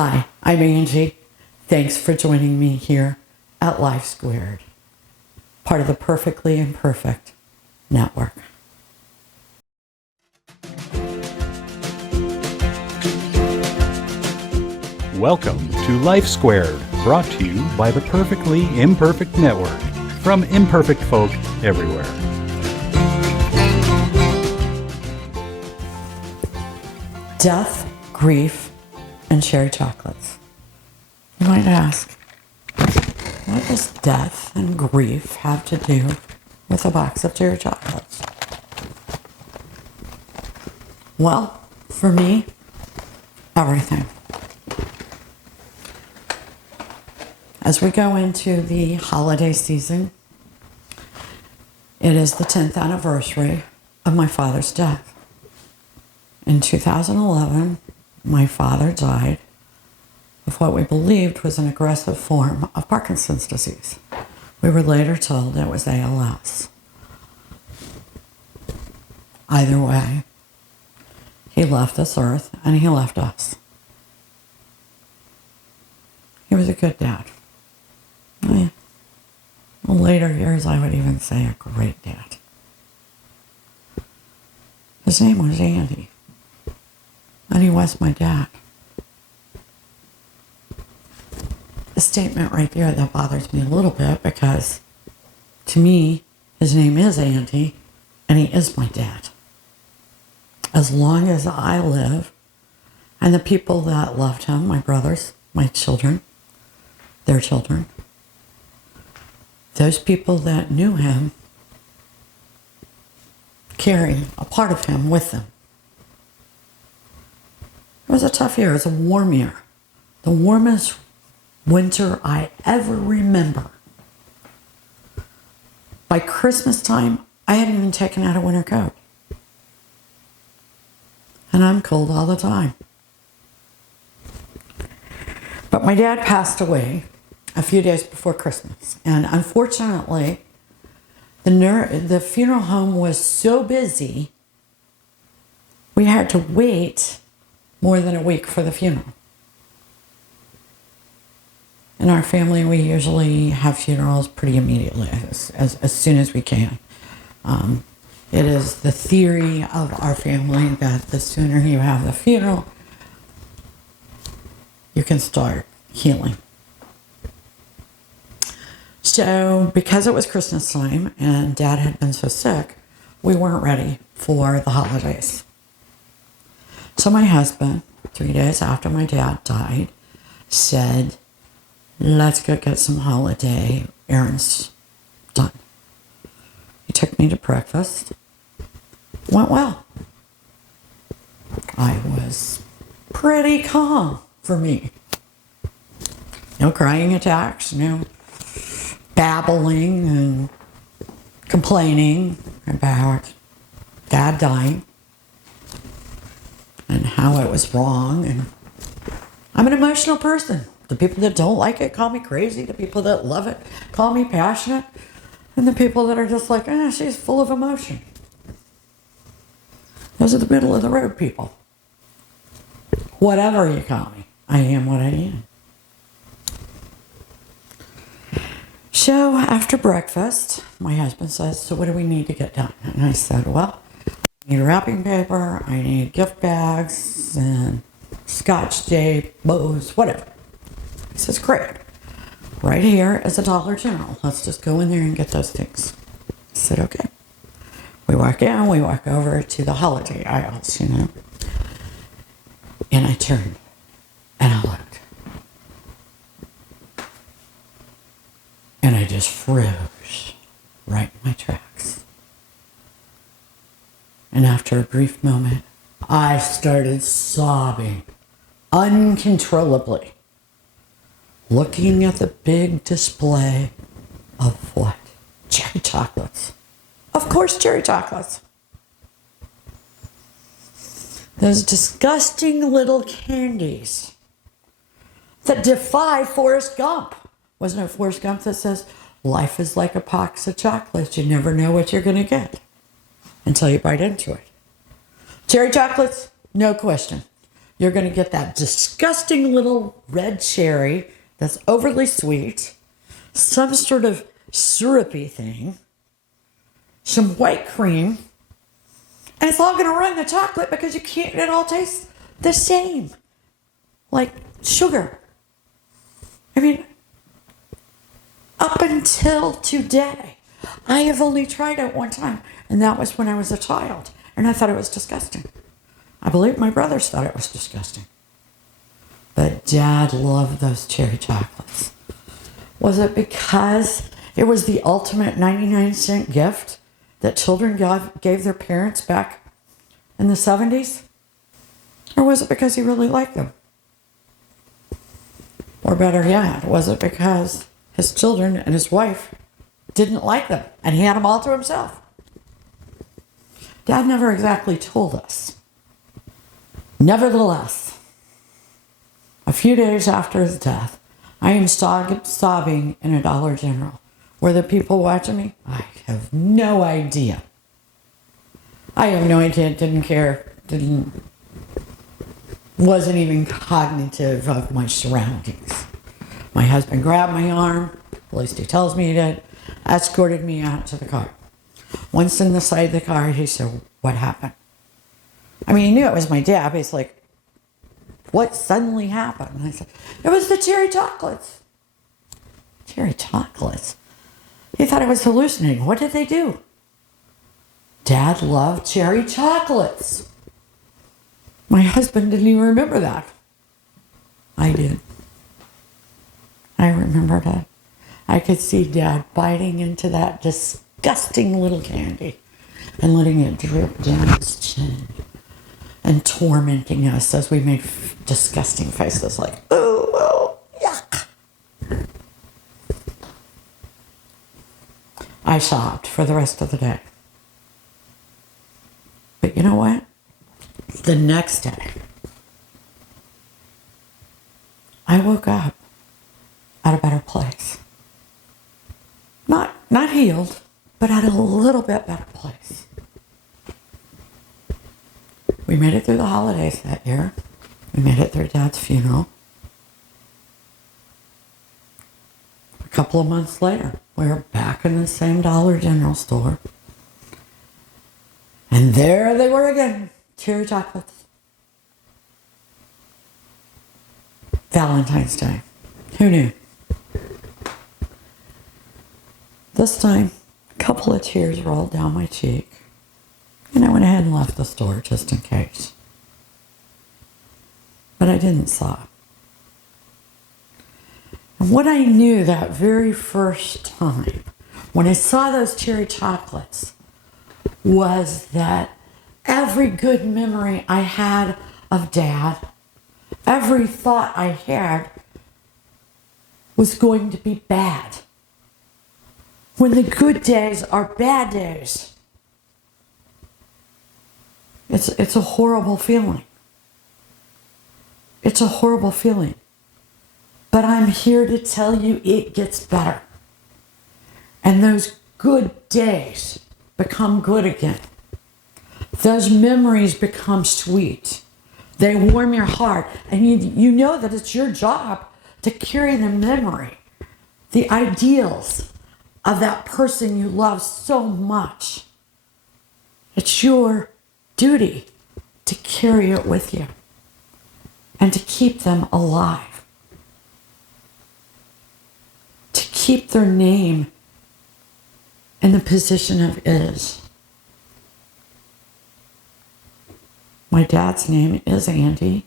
Hi, I'm Angie. Thanks for joining me here at Life Squared, part of the Perfectly Imperfect Network. Welcome to Life Squared, brought to you by the Perfectly Imperfect Network, from imperfect folk everywhere. Death, grief, and cherry chocolates. You might ask, what does death and grief have to do with a box of cherry chocolates? Well, for me, everything. As we go into the holiday season, it is the 10th anniversary of my father's death. In 2011, my father died of what we believed was an aggressive form of Parkinson's disease. We were later told it was ALS. Either way, he left this earth and he left us. He was a good dad. In later years, I would even say a great dad. His name was Angie, and he was my dad. A statement right there that bothers me a little bit because, to me, his name is Angie, and he is my dad. As long as I live, and the people that loved him, my brothers, my children, their children, those people that knew him carry a part of him with them. It was a tough year. It was a warm year. The warmest winter I ever remember. By Christmastime, I hadn't even taken out a winter coat. And I'm cold all the time. But my dad passed away a few days before Christmas. And unfortunately, the funeral home was so busy, we had to wait more than a week for the funeral. In our family, we usually have funerals pretty immediately, as soon as we can. It is the theory of our family that the sooner you have the funeral, you can start healing. So, because it was Christmas time and Dad had been so sick, we weren't ready for the holidays. So my husband, 3 days after my dad died, said, let's go get some holiday errands done. He took me to breakfast. Went well. I was pretty calm for me. No crying attacks, no babbling and complaining about Dad dying and how it was wrong. And I'm an emotional person. The people that don't like it call me crazy. The people that love it call me passionate. And the people that are just like, she's full of emotion. Those are the middle of the road people. Whatever you call me, I am what I am. So after breakfast, my husband says, so what do we need to get done? And I said, well, I need wrapping paper, I need gift bags, and scotch tape, bows, whatever. He says, great. Right here is a Dollar General. Let's just go in there and get those things. I said, okay. We walk in, we walk over to the holiday aisles, And I turned and I looked. And I just froze right in my tracks. And after a brief moment, I started sobbing uncontrollably, looking at the big display of what? Cherry chocolates. Of course, cherry chocolates. Those disgusting little candies that defy Forrest Gump. Wasn't it Forrest Gump that says, life is like a box of chocolates. You never know what you're going to get until you bite into it. Cherry chocolates, no question. You're going to get that disgusting little red cherry that's overly sweet, some sort of syrupy thing, some white cream, and it's all going to ruin the chocolate because it all tastes the same, like sugar. I mean, up until today, I have only tried it one time, and that was when I was a child, and I thought it was disgusting. I believe my brothers thought it was disgusting. But Dad loved those cherry chocolates. Was it because it was the ultimate 99-cent gift that children gave their parents back in the 70s? Or was it because he really liked them? Or better yet, was it because his children and his wife didn't like them and he had them all to himself? Dad never exactly told us. Nevertheless, a few days after his death, I am sobbing in a Dollar General. Were there people watching me? I have no idea. I have no idea, didn't care, wasn't even cognitive of my surroundings. My husband grabbed my arm, at least he tells me he did, escorted me out to the car. Once in the side of the car, he said, "What happened?" I mean, he knew it was my dad, but he's like, "What suddenly happened?" And I said, "It was the cherry chocolates." Cherry chocolates? He thought I was hallucinating. What did they do? Dad loved cherry chocolates. My husband didn't even remember that. I did. I remembered it. I could see Dad biting into that disgusting little candy and letting it drip down his chin and tormenting us as we made disgusting faces like, "Ooh, oh, yuck." I sobbed for the rest of the day. But you know what? The next day, I woke up at a better place. Not healed, but at a little bit better place. We made it through the holidays that year. We made it through Dad's funeral. A couple of months later, we were back in the same Dollar General store. And there they were again, cherry chocolates. Valentine's Day. Who knew? This time, a couple of tears rolled down my cheek. And I went ahead and left the store just in case. But I didn't sob. And what I knew that very first time, when I saw those cherry chocolates, was that every good memory I had of Dad, every thought I had, was going to be bad. When the good days are bad days. It's a horrible feeling. It's a horrible feeling. But I'm here to tell you it gets better. And those good days become good again. Those memories become sweet. They warm your heart. And you know that it's your job to carry the memory, the ideals of that person you love so much. It's your duty to carry it with you and to keep them alive, to keep their name in the position of is. My dad's name is Andy,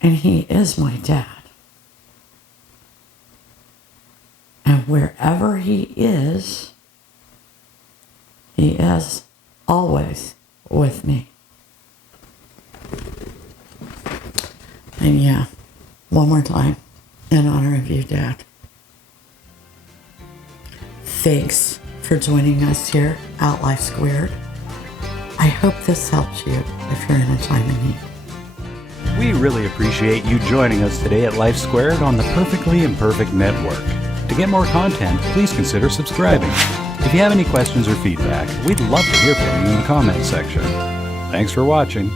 and he is my dad. And wherever he is always with me. And yeah, one more time, in honor of you, Dad. Thanks for joining us here at Life Squared. I hope this helps you if you're in a time of need. We really appreciate you joining us today at Life Squared on the Perfectly Imperfect Network. To get more content, please consider subscribing. If you have any questions or feedback, we'd love to hear from you in the comments section. Thanks for watching.